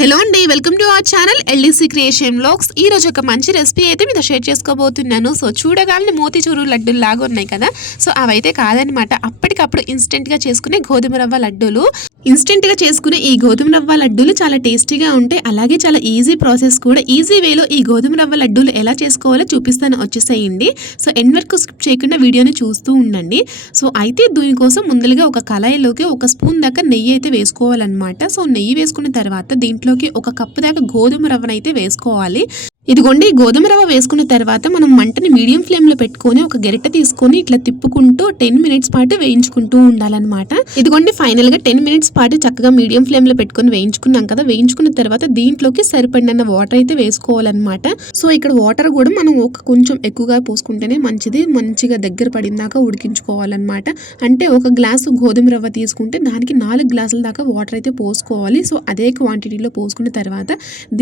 Hello అండి, welcome to our channel LDC creation vlogs. ఈ రోజు ఒక మంచి రెసిపీ అయితే మీతో షేర్ చేసుకోబోతున్నాను. సో చూడగానే మోతీచూరు లడ్డూలు లాగా ఉన్నాయి కదా, సో అవైతే కాదనమాట. అప్పటికప్పుడు ఇన్స్టెంట్గా చేసుకునే గోధుమ రవ్వ లడ్డూలు. ఇన్స్టెంట్గా చేసుకునే ఈ గోధుమ రవ్వ లడ్డూలు చాలా టేస్టీగా ఉంటాయి, అలాగే చాలా ఈజీ ప్రాసెస్ కూడా. ఈజీ వేలో ఈ గోధుమ రవ్వ లడ్డూలు ఎలా చేసుకోవాలో చూపిస్తాను, వచ్చేసేయండి. సో ఎండ్ వరకు స్కిప్ చేయకుండా వీడియోని చూస్తూ ఉండండి. సో అయితే దీనికోసం ముందుగా ఒక కళాయిలోకి ఒక స్పూన్ దాకా నెయ్యి అయితే వేసుకోవాలన్నమాట. సో నెయ్యి వేసుకున్న తర్వాత దీంట్లోకి ఒక కప్పు దాకా గోధుమ రవ్వనైతే వేసుకోవాలి. ఇదిగోండి, గోధుమ రవ్వ వేసుకున్న తర్వాత మనం మంటని మీడియం ఫ్లేమ్లో పెట్టుకొని ఒక గరిటె తీసుకొని ఇట్లా తిప్పుకుంటూ 10 మినిట్స్ పాటు వేయించుకుంటూ ఉండాలన్నమాట. ఇదిగోండి, ఫైనల్గా 10 మినిట్స్ పాటు చక్కగా మీడియం ఫ్లేమ్లో పెట్టుకొని వేయించుకున్నాం కదా. వేయించుకున్న తర్వాత దీంట్లోకి సరిపడిన వాటర్ అయితే వేసుకోవాలన్నమాట. సో ఇక్కడ వాటర్ కూడా మనం కొంచెం ఎక్కువగా పోసుకుంటేనే మంచిది. మంచిగా దగ్గర పడిందాక ఉడికించుకోవాలన్నమాట. అంటే ఒక గ్లాసు గోధుమ రవ్వ తీసుకుంటే దానికి 4 గ్లాసుల దాకా వాటర్ అయితే పోసుకోవాలి. సో అదే క్వాంటిటీలో పోసుకున్న తర్వాత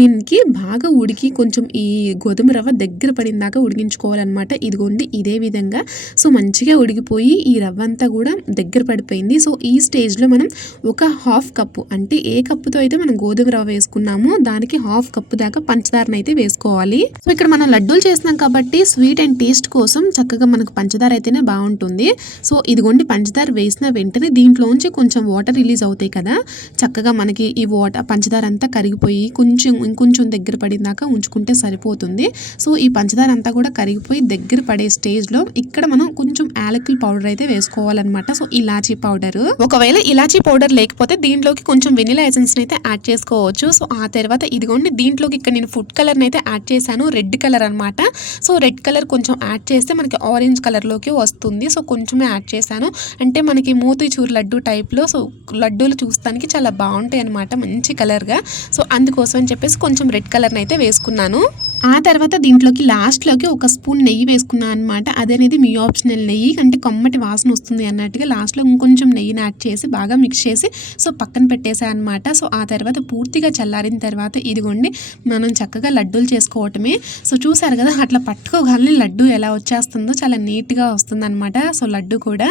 దీనికి బాగా ఉడికి కొంచెం ఈ గోధుమ రవ్వ దగ్గర పడిందాకా ఉడికించుకోవాలన్నమాట. ఇదిగోండి, ఇదే విధంగా సో మంచిగా ఉడికిపోయి ఈ రవ్వ అంతా కూడా దగ్గర పడిపోయింది. సో ఈ స్టేజ్లో మనం ఒక హాఫ్ కప్పు, అంటే ఏ కప్పుతో అయితే మనం గోధుమ రవ్వ వేసుకున్నామో దానికి హాఫ్ కప్పు దాకా పంచదారను అయితే వేసుకోవాలి. సో ఇక్కడ మనం లడ్డూలు చేస్తున్నాం కాబట్టి స్వీట్ అండ్ టేస్ట్ కోసం చక్కగా మనకు పంచదార అయితేనే బాగుంటుంది. సో ఇదిగోండి, పంచదార వేసిన వెంటనే దీంట్లోంచి కొంచెం వాటర్ రిలీజ్ అవుతాయి కదా, చక్కగా మనకి ఈ పంచదార అంతా కరిగిపోయి ఇంకొంచెం దగ్గర పడిందాకా ఉంచుకుంటే సరిపోతుంది. సో ఈ పంచదార అంతా కూడా కరిగిపోయి దగ్గర పడే స్టేజ్లో ఇక్కడ మనం కొంచెం యాలకుల పౌడర్ అయితే వేసుకోవాలన్నమాట. సో ఇలాచీ పౌడర్, ఒకవేళ ఇలాచీ పౌడర్ లేకపోతే దీంట్లోకి కొంచెం వెనిలా ఎసెన్స్ అయితే యాడ్ చేసుకోవచ్చు. సో ఆ తర్వాత ఇదిగోండి, దీంట్లోకి ఇక్కడ నేను ఫుడ్ కలర్ అయితే యాడ్ చేశాను, రెడ్ కలర్ అనమాట. సో రెడ్ కలర్ కొంచెం యాడ్ చేస్తే మనకి ఆరెంజ్ కలర్లోకి వస్తుంది. సో కొంచెమే యాడ్ చేశాను, అంటే మనకి మోతీచూర్ లడ్డు టైప్లో సో లడ్డూలు చూస్తానికి చాలా బాగుంటాయి అనమాట, మంచి కలర్గా. సో అందుకోసం అని చెప్పేసి కొంచెం రెడ్ కలర్ని అయితే వేసుకున్నాను. ఆ తర్వాత దీంట్లోకి లాస్ట్లోకి ఒక స్పూన్ నెయ్యి వేసుకున్నాను అనమాట. అదనేది మీ ఆప్షనల్ నెయ్యి, అంటే కమ్మటి వాసన వస్తుంది అన్నట్టుగా లాస్ట్లో ఇంకొంచెం నెయ్యిని యాడ్ చేసి బాగా మిక్స్ చేసి సో పక్కన పెట్టేసాను అనమాట. సో ఆ తర్వాత పూర్తిగా చల్లారిన తర్వాత ఇదిగోండి మనం చక్కగా లడ్డూలు చేసుకోవటమే. సో చూసారు కదా, అట్లా పట్టుకోగానే లడ్డు ఎలా వచ్చేస్తుందో చాలా నీట్గా వస్తుంది అనమాట. సో లడ్డు కూడా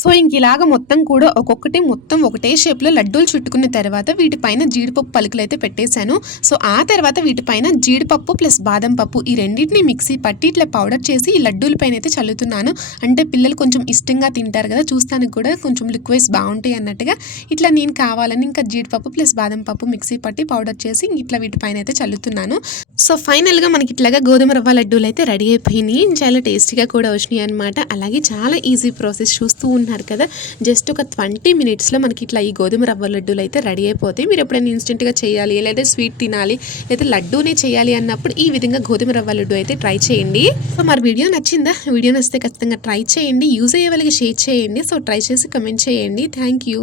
సో ఇంక ఇలాగ మొత్తం కూడా ఒక్కొక్కటి మొత్తం ఒకటే షేప్లో లడ్డూలు చుట్టుకున్న తర్వాత వీటిపైన జీడిపప్పు పలుకులు అయితే పెట్టేశాను. సో ఆ తర్వాత వీటిపైన జీడిపప్పు ప్లస్ బాదం పప్పు ఈ రెండింటిని మిక్సీ పట్టి ఇట్లా పౌడర్ చేసి ఈ లడ్డూల పైన అయితే చల్లుతున్నాను. అంటే పిల్లలు కొంచెం ఇష్టంగా తింటారు కదా, చూస్తానికి కూడా కొంచెం లిక్విడ్స్ బాగుంటాయి అన్నట్టుగా ఇట్లా నేను కావాలని ఇంకా జీడిపప్పు ప్లస్ బాదం పప్పు మిక్సీ పట్టి పౌడర్ చేసి ఇట్లా వీటిపైన అయితే చల్లుతున్నాను. సో ఫైనల్గా మనకి ఇట్లాగా గోధుమ రవ్వ లడ్డూలు అయితే రెడీ అయిపోయినాయి. చాలా టేస్టీగా కూడా వచ్చినాయి అనమాట. అలాగే చాలా ఈజీ ప్రాసెస్, చూస్తూ ఉన్నారు కదా, జస్ట్ ఒక 20 మినిట్స్లో మనకి ఇట్లా ఈ గోధుమ రవ్వ లడ్డూలు అయితే రెడీ అయిపోతాయి. మీరు ఎప్పుడైనా ఇన్స్టెంట్గా చేయాలి లేదా స్వీట్ తినాలి లేదా లడ్డూనే చేయాలి అన్నప్పుడు ఈ విధంగా గోధుమ రవ్వ లడ్డు అయితే ట్రై చేయండి. సో మరి వీడియో నచ్చిందా? వీడియో నచ్చితే ఖచ్చితంగా ట్రై చేయండి, యూజ్ అయ్యే వాళ్ళకి షేర్ చేయండి. సో ట్రై చేసి కమెంట్ చేయండి. Thank you.